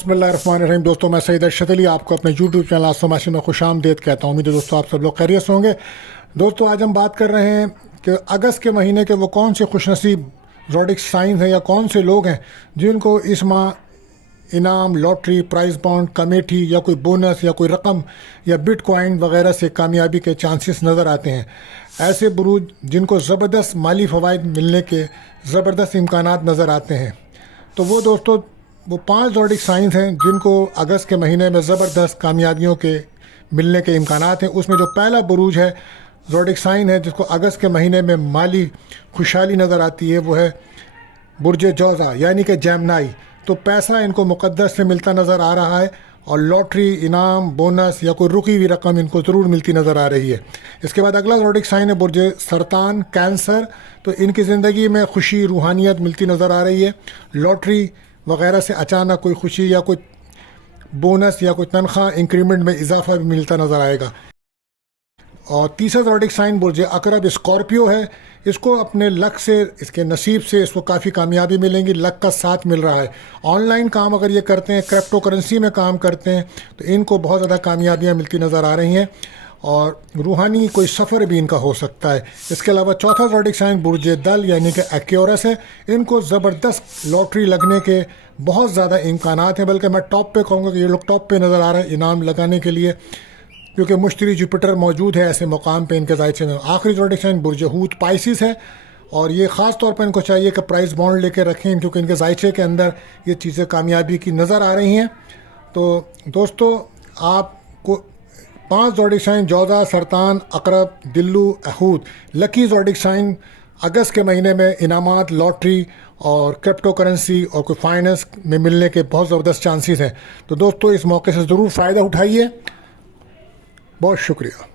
बिस्मिल्लाहिर्रहमानिर्रहीम। दोस्तों, मैं सईद अरशद अली आपको अपने यूट्यूब चैनल आसमाशी में खुश आमदीद कहता हूँ। उम्मीद है दोस्तों आप सब लोग खैरियत से होंगे। दोस्तों, आज हम बात कर रहे हैं कि अगस्त के महीने के वो कौन से खुशनसीब ज़ोडिक साइंस हैं या कौन से लोग हैं जिनको इस माह इनाम, लॉटरी, प्राइज़ बॉन्ड, कमेटी या कोई बोनस या कोई रकम या बिटकॉइन वगैरह से कामयाबी के चांसेस नज़र आते हैं। ऐसे बुरूज जिनको ज़बरदस्त माली फ़वाइद मिलने के ज़बरदस्त इम्कानात नज़र आते हैं। तो वो दोस्तों, वो 5 ज़ोडिक साइंस हैं जिनको अगस्त के महीने में ज़बरदस्त कामयाबियों के मिलने के इम्कानात हैं। उसमें जो पहला बुरूज है, ज़ोडिक साइन है जिसको अगस्त के महीने में माली खुशहाली नज़र आती है, वो है बुर्ज जौज़ा यानी कि जेमनाई। तो पैसा इनको मुक़द्दस से मिलता नज़र आ रहा है और लॉटरी, इनाम, बोनस या कोई रुकी हुई रकम इनको ज़रूर मिलती नज़र आ रही है। इसके बाद अगला ज़ोडिक साइन है बुर्ज सरतान, कैंसर। तो इनकी ज़िंदगी में खुशी, रूहानियत मिलती नज़र आ रही है। लॉटरी वगैरह से अचानक कोई खुशी या कोई बोनस या कोई तनख्वाह इंक्रीमेंट में इजाफा भी मिलता नज़र आएगा। और तीसरा ज़ोडिक साइन बुर्ज अकरब, स्कॉर्पियो है। इसको अपने लक से, इसके नसीब से इसको काफ़ी कामयाबी मिलेंगी, लक का साथ मिल रहा है। ऑनलाइन काम अगर ये करते हैं, क्रिप्टो करेंसी में काम करते हैं, तो इनको बहुत ज़्यादा कामयाबियाँ मिलती नज़र आ रही हैं और रूहानी कोई सफ़र भी इनका हो सकता है। इसके अलावा चौथा ज़ोडिक साइन बुर्ज दल यानी कि एक्यूरस है। इनको ज़बरदस्त लॉटरी लगने के बहुत ज़्यादा इम्कानात हैं, बल्कि मैं टॉप पे कहूँगा कि ये लोग टॉप पे नज़र आ रहे हैं इनाम लगाने के लिए, क्योंकि मुश्तरी जुपिटर मौजूद है ऐसे मकाम पे इनके जायचे में। आखिरी ज़ोडिक साइन बुर्ज हूत पाइसिस है और ये ख़ास तौर पर इनको चाहिए कि प्राइस बॉन्ड लेके रखें, क्योंकि इनके जायचे के अंदर ये चीज़ें कामयाबी की नज़र आ रही हैं। तो दोस्तों, आपको 5 ज़ोडिक साइन जौज़ा, सरतान, अकरब, दिल्लू, अहूत लकी ज़ोडिक साइन अगस्त के महीने में इनामात, लॉटरी और क्रिप्टो करेंसी और कोई फाइनेंस में मिलने के बहुत ज़बरदस्त चांसेस हैं। तो दोस्तों, इस मौके से ज़रूर फ़ायदा उठाइए। बहुत शुक्रिया।